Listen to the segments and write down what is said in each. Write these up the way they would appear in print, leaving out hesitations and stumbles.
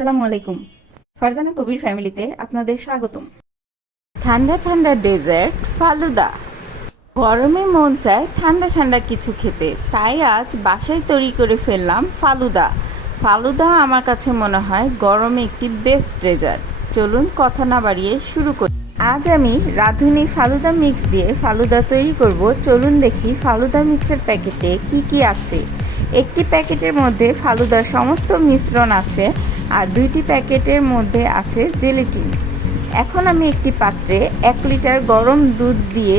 আসসালামু আলাইকুম। ফারজানা কবির ফ্যামিলিতে আপনাদের স্বাগতম। ঠান্ডা ঠান্ডা ডেজার্ট ফালুদা। গরমে মন চায় ঠান্ডা ঠান্ডা কিছু খেতে, তাই আজ বাসায় তৈরি করে ফেললাম ফালুদা। ফালুদা আমার কাছে মনে হয় গরমে একটি বেস্ট ডেজার্ট। চলুন কথা না বাড়িয়ে শুরু করি। আজ আমি রাঁধুনি ফালুদা মিক্স দিয়ে ফালুদা তৈরি করব। চলুন দেখি ফালুদা মিক্সের প্যাকেটে কি কি আছে। একটি প্যাকেটের মধ্যে ফালুদার সমস্ত মিশ্রণ আছে আর দুইটি প্যাকেটের মধ্যে আছে জেলেটিন। এখন আমি একটি পাত্রে 1 লিটার গরম দুধ দিয়ে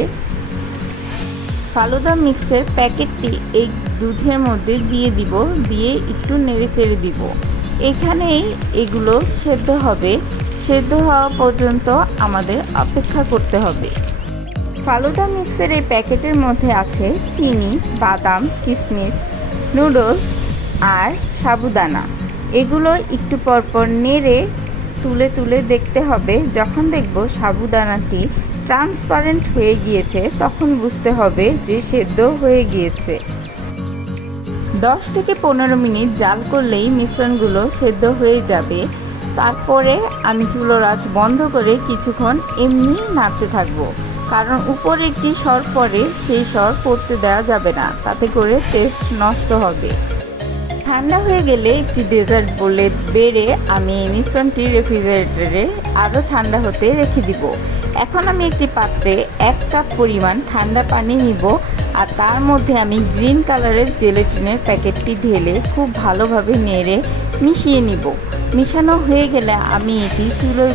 ফালুদা মিক্সের প্যাকেটটি এই দুধের মধ্যে দিয়ে একটু নেড়ে চেড়ে দিব। এখানেই এগুলো সেদ্ধ হবে। সেদ্ধ হওয়া পর্যন্ত আমাদের অপেক্ষা করতে হবে। ফালুদা মিক্সের এই প্যাকেটের মধ্যে আছে চিনি, বাদাম, কিশমিশ, নুডলস আর সাবুদানা। এগুলো একটু পরপর নেড়ে তুলে তুলে দেখতে হবে। যখন দেখব সাবুদানাটি ট্রান্সপারেন্ট হয়ে গিয়েছে তখন বুঝতে হবে যে সেদ্ধ হয়ে গিয়েছে। 10 থেকে 15 মিনিট জাল করলেই মিশ্রণগুলো সেদ্ধ হয়ে যাবে। তারপরে আমি চুলোর আঁচ বন্ধ করে কিছুক্ষণ এমনি নাড়তে থাকবো, কারণ উপরে একটি সর পড়ে, সেই সর পড়তে দেওয়া যাবে না, তাতে করে টেস্ট নষ্ট হবে। ঠান্ডা হয়ে গেলে একটি ডেজার্ট বলে বেড়ে আমি এই মিশ্রণটি রেফ্রিজারেটরে আরও ঠান্ডা হতে রেখে দিব। এখন আমি একটি পাত্রে 1 কাপ পরিমাণ ঠান্ডা পানি নিব আর তার মধ্যে আমি গ্রিন কালারের জেলেটিনের প্যাকেটটি ঢেলে খুব ভালোভাবে নেড়ে মিশিয়ে নিব। মিশানো হয়ে গেলে আমি এটি চুলোয়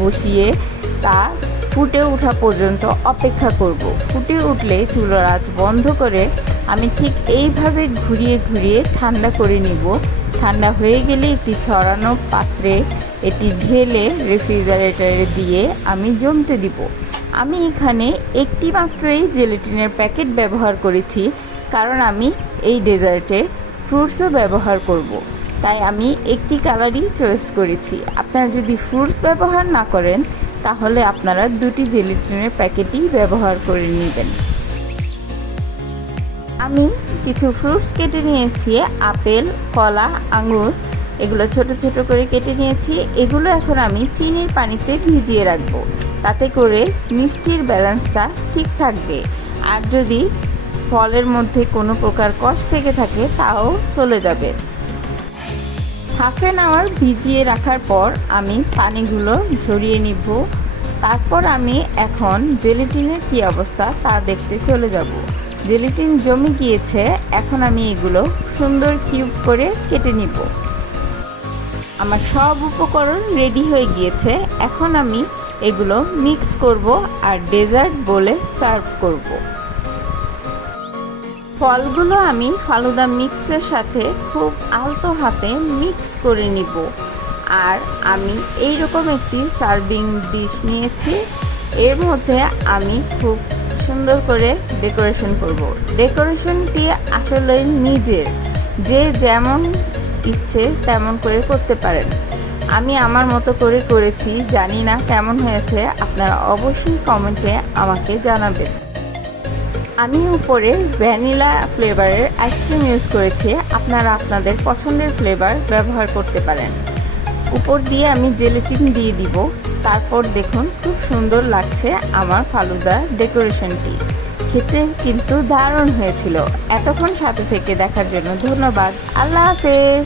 বসিয়ে তা ফুটে ওঠা পর্যন্ত অপেক্ষা করব। ফুটে উঠলে চুলোর আঁচ বন্ধ করে আমি ঠিক এইভাবে ঘুরিয়ে ঘুরিয়ে ঠান্ডা করে নিব। ঠান্ডা হয়ে গেলে একটি ছড়ানো পাত্রে এটি ঢেলে রেফ্রিজারেটরে দিয়ে আমি জমতে দিব। আমি এখানে একটি মাত্রই জেলেটিনের প্যাকেট ব্যবহার করেছি, কারণ আমি এই ডেজার্টে ফ্রুটসও ব্যবহার করব। তাই আমি একটি কালারই চয়েস করেছি। আপনারা যদি ফ্রুটস ব্যবহার না করেন তাহলে আপনারা 2টি জেলেটিনের প্যাকেটই ব্যবহার করে নেবেন। আমি কিছু ফ্রুটস কেটে নিয়েছি, আপেল, কলা, আঙুর, এগুলো ছোট ছোট করে কেটে নিয়েছি। এগুলো এখন আমি চিনির পানিতে ভিজিয়ে রাখবো, তাতে করে মিষ্টির ব্যালেন্সটা ঠিক থাকবে। আর যদি ফলের মধ্যে কোনো প্রকার কষ থেকে থাকে তাও চলে যাবে। হাফ অ্যান আওয়ার ভিজিয়ে রাখার পর আমি পানিগুলো ঝরিয়ে নিব। তারপর আমি এখন জেলেটিনের কী অবস্থা তা দেখতে চলে যাব। জেলেটিন জমে গিয়েছে। এখন আমি এগুলো সুন্দর কিউব করে কেটে নিব। আমার সব উপকরণ রেডি হয়ে গিয়েছে। এখন আমি এগুলো মিক্স করব আর ডেজার্ট বলে সার্ভ করব। ফলগুলো আমি ফালুদা মিক্সের সাথে খুব আলতো হাতে মিক্স করে নিব। আর আমি এইরকম একটি সার্ভিং ডিশ নিয়েছি। এর মধ্যে আমি খুব সুন্দর করে ডেকোরেশন করব। ডেকোরেশনটি আসলে নিজের, যে যেমন ইচ্ছে তেমন করে করতে পারেন। আমি আমার মতো করে করেছি, জানি না কেমন হয়েছে, আপনারা অবশ্যই কমেন্টে আমাকে জানাবেন। আমি উপরে ভ্যানিলা ফ্লেভারের আইসক্রিম ইউজ করেছি, আপনারা আপনাদের পছন্দের ফ্লেভার ব্যবহার করতে পারেন। উপর দিয়ে আমি জেলেটিন দিয়ে দিব। তারপর দেখুন খুব সুন্দর লাগছে আমার ফালুদা ডেকোরেশনটি। খেতে কিন্তু দারুণ হয়েছিল। এতক্ষণ সাথে থেকে দেখার জন্য ধন্যবাদ। আল্লাহ হাফেজ।